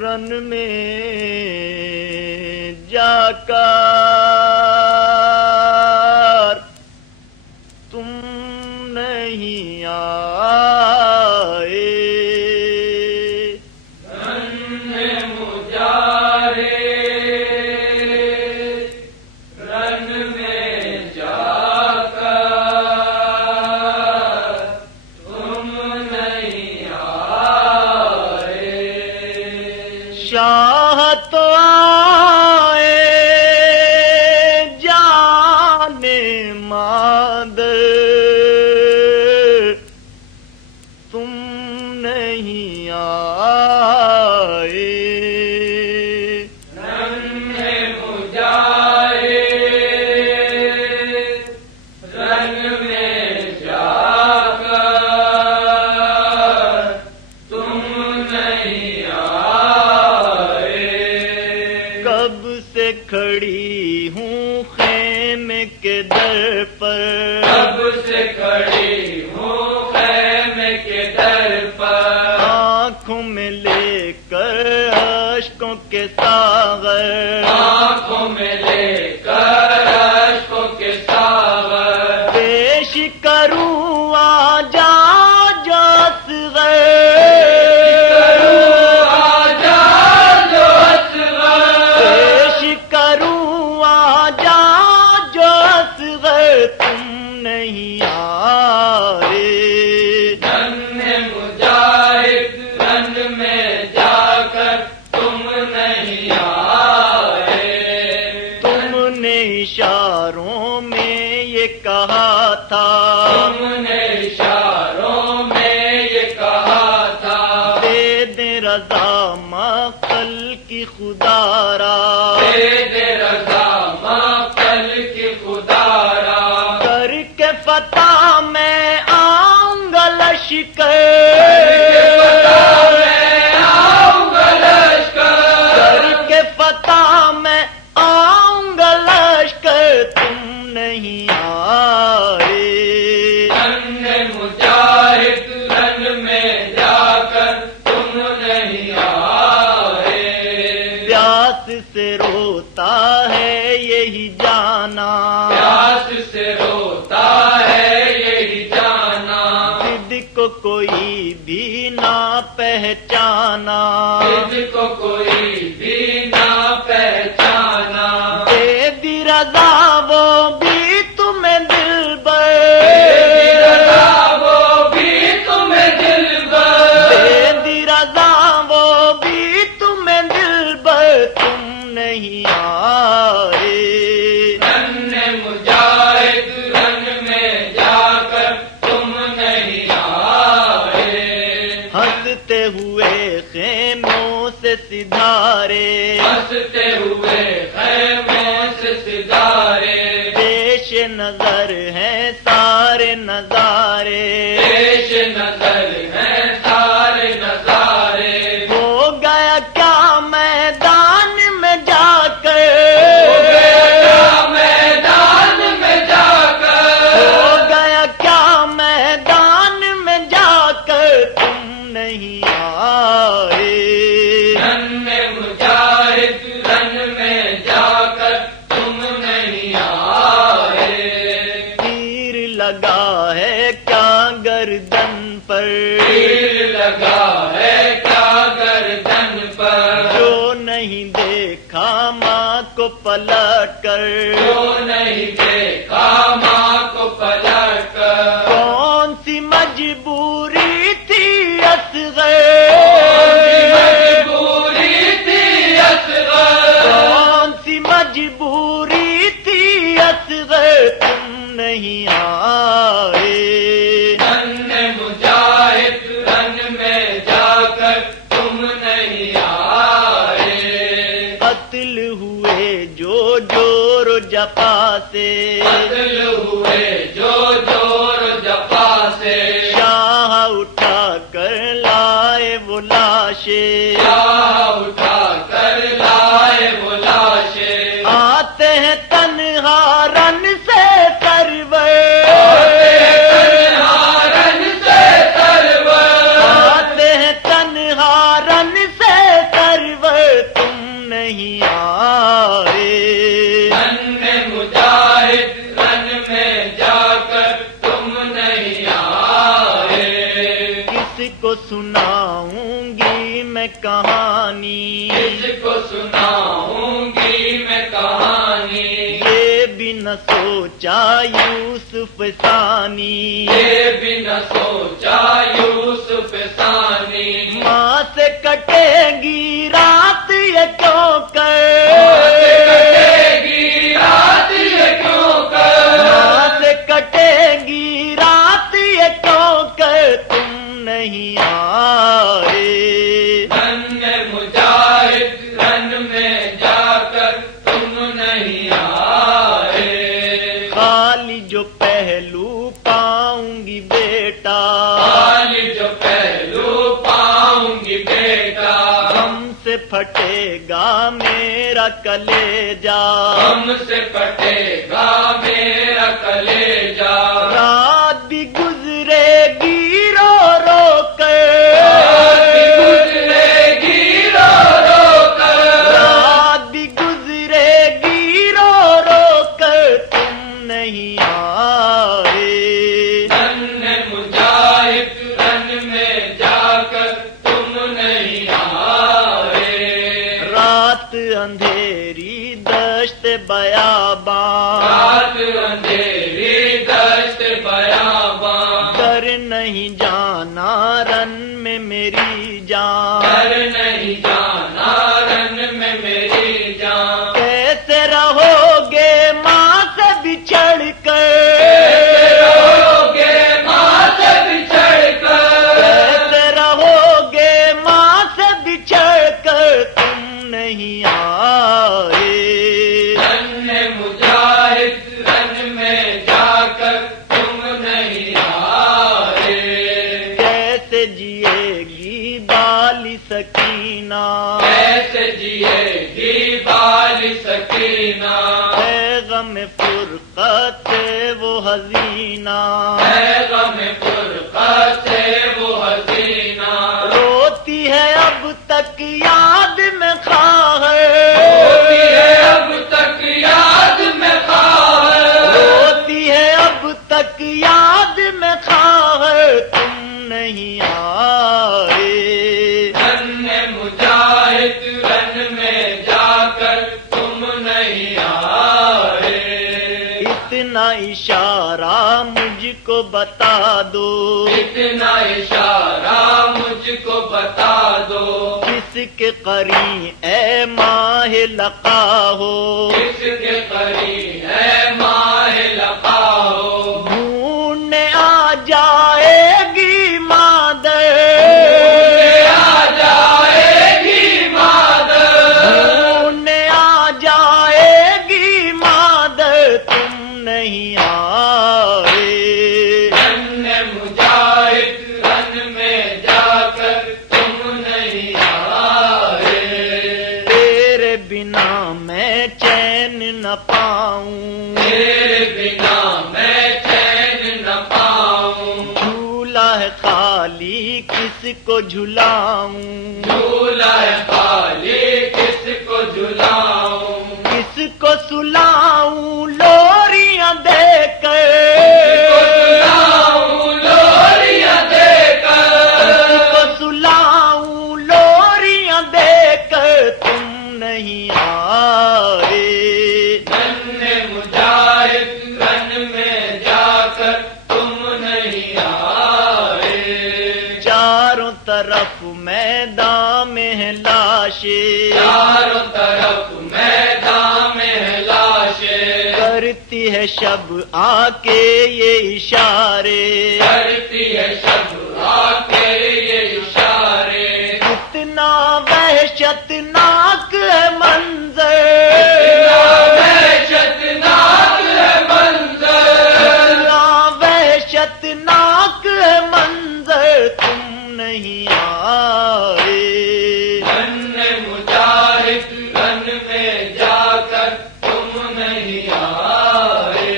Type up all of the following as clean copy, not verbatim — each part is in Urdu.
رن میں جا کر تم نہیں آئے، رن میں مجارے رن میں جا کر تم نہیں آئے، شاہ تو آئے جانے مادر تم نہیں آئے، رن میں مجارے رن میں جا کر تم نہیں آئے، کب سے کھڑی ہوں خیمے کے در پر، کب سے کھڑی ہوں خیمے کے در پر، آنکھوں میں لے کر اشکوں کے ساغر، آنکھوں میں لے کر اشکوں کے ساغر، پیش کروں آجا جو اصغر، آجا جو اصغر، پیش کروں آجا جو اصغر تم نہیں آئے، رن مجاہد رن میں جا کر تم نہیں آئے، تم نے اشاروں میں یہ کہا تھا، تم نے اشاروں میں یہ کہا تھا، دے دے رضا مقل کی خدا را، دے دے رضا مقل کی خدا را، کر کے فتح میں آؤں گا لشکر، کر کے فتح میں آؤں گا لشکر تم نہیں آئے، رن مجاہد رن میں جا کر تم نہیں آئے، پیاس سے روتا ہے یہی جانا، پیاس سے روتا ہے یہی جانا، ضد کو کوئی بھی نہ پہچانا، خود کو کوئی بھی نہ پہچانا، دے دی رضا وہ بھی تمہیں دل رضا وہ بھی تمہیں دل دے دی رضا وہ بھی تمہیں دل تم نہیں آئے، رن مجاہد رن میں جا کر تم نہیں آئے، ہنستے ہوئے خیموں سے سدھارے، ہنستے ہوئے خیموں سے ستارے، پیش نظر ہیں سارے نظارے، پیش نظر ہیں سارے نظارے، ہو گیا کیا میدان میں جا کر، میدان میں جا کر، ہو گیا کیا میدان میں جا کر تم نہیں آئے، رن مجاہد رن میں جا کر تم نہیں آئے، تیر لگا ہے کیا گردن پر، تیر لگا ہے کیا گردن پر، جو نہیں دیکھا ماں کو پلٹ کر، جو نہیں دیکھا ماں کو پلٹ کر، کون سی مجبوری تھی اصغر، مجبوری تھی اصغر، کون سی مجبوری تھی اصغر تم نہیں آئے، رن مجاہد رن میں جا کر تم نہیں آئے، قتل ہوئے جو جور و جفا سے، قتل ہوئے جو جور جفا سے، شاہ اٹھا کر لائے وہ لاشیں، شاہ اٹھا کر لائے وہ لاشیں، آتے ہیں تنہا رن سے سرور، رن سے سرور، آتے ہیں تنہا سناؤں گی میں کہانی، کس کو سناؤں گی میں کہانی، یہ بھی نہ سوچا یوسف ثانی، یہ بھی نہ سوچا یوسف ثانی، ماں سے کٹے گی رات یہ کیوں کر، کٹے گی رات یہ کیوں کر، ماں سے کٹے گی رات یہ کیوں کر تم نہیں آئے، رن مجاہد رن میں جا کر تم نہیں آئے، خالی جو پہلو پاؤں گی بیٹا، خالی جو پہلو پاؤں گی بیٹا، ہم سے پھٹے گا میرا کلیجا، ہم سے پٹے گا میرا کلیجا، رات بھی گزرے گی رو رو کر، گزرے گی رو رو کر، رات بھی گزرے گی رو رو کر تم نہیں آئے، رن مجاہد رن میں جا کر تم نہیں آئے، رات اندھیری دشت بیاباں، رات اندھیری دشت بیاباں، در نہیں جانا رن میں میری جان، در نہیں جانا رن میں میری جان، کیسے رہو گے ماں سے بچھڑ کر، رہو گے ماں سے بچھڑ کر، کیسے رہو گے ماں سے بچھڑ کر تم نہیں آئے، رن مجاہد رن میں جا کر تم نہیں آئے، کیسے جیے گی بالی سکینہ، کیسے جیے گی بالی سکینہ، ہے غم فرقت وہ حزینہ، ہے غم فرقت سے وہ حسینہ، روتی ہے اب تک یاد میں خواہر، ہوتی ہے اب تک یاد میں خواہر، روتی ہے اب تک یاد میں خواہر تم نہیں آئے، رن مجاہد رن میں جا کر تم نہیں آئے، اتنا اشارہ مجھ کو بتا دو، اتنا اشارہ مجھ کو بتا دو، کس کے قریب اے ماہ لقا ہو، کس کے قریب ہے ماہ لقا ہو، ڈھونڈنے آ جائے گی مادر، آ جائے گی مادر، ڈھونڈنے آ جائے گی مادر تم نہیں آئے، رن مجاہد رن میں جا کر تم نہیں آئے، تیرے بنا میں چین نہ پاؤں، تیرے بنا میں چین نہ پاؤں، جھولا ہے خالی کس کو جھلاؤں، جھولا ہے خالی کس کو جھلاؤں، کس کو سلاؤں لوریاں دے کر، سلاؤں لوریاں دے کس کر، کو سلاؤں لوریاں دے کر تم نہیں آئے، رن مجاہد رن میں جا کر تم نہیں آئے، چاروں طرف میدان میں ہے لاشیں، چاروں طرف میدان میں لاشیں، کرتی ہے شب آ کے یہ اشارے، کرتی ہے شب آ کے یہ اشارے، اتنا وحشت ناک ہے منظر، وحشت ناک ہے منظر، اتنا وحشت ناک ہے منظر تم نہیں آئے، رن مجاہد رن میں جا کر تم نہیں آئے،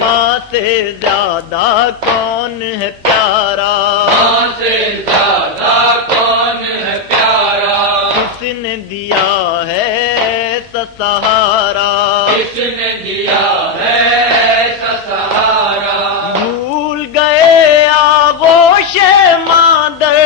ماں سے زیادہ کون ہے پیارا، ماں سے زیادہ کون ہے پیارا، کس نے دیا ہے ایسا سہارا، کس نے دیا ہے ایسا سہارا، بھول گئے آغوش مادر،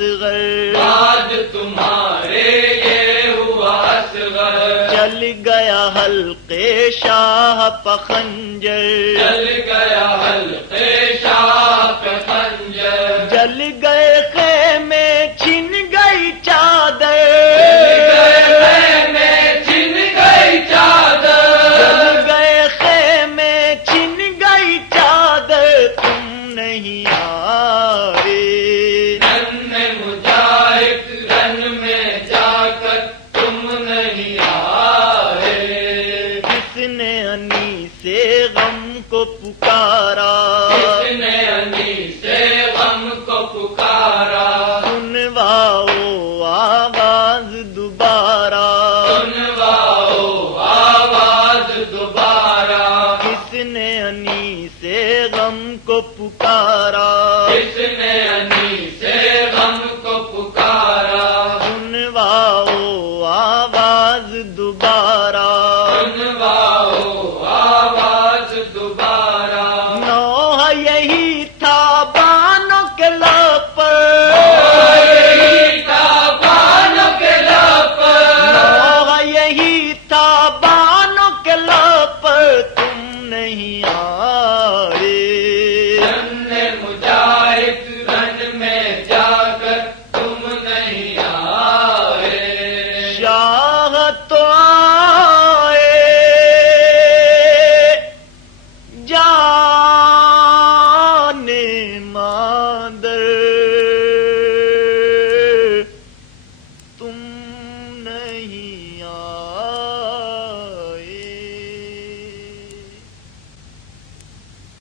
اصغر بعد تمہارے یہ ہوا اصغر چل گیا حلقے شاہ پخنجر جل گیا حلقے شاہ پہ خنجر جل گئے خیمے چھن گئی چادر میں چھن گئی چادر جل گئے خیمے چھن گئی چادر تم نہیں آئے رن مجاہد رن میں جا کر تم نہیں آئے کس نے انی سے غم کو پکارا کس نے انی سے غم کو پکارا سنواؤ آواز دوبارہ سنواؤ آواز دوبارہ کس نے انی سے غم کو پکارا کس نے انی سے غم کو پکارا سنواؤ آواز دوبارہ سنواؤ آواز دوبارہ نوح یہی تھا بانوں کے لب پر یہی تھا بانوں کے لب پر نوح یہی تھا بانوں کے لب پر تم نہیں آئے رن مجاہد رن میں جا کر تم نہیں آئے شاہ تو آئے جانے مادر تم نہیں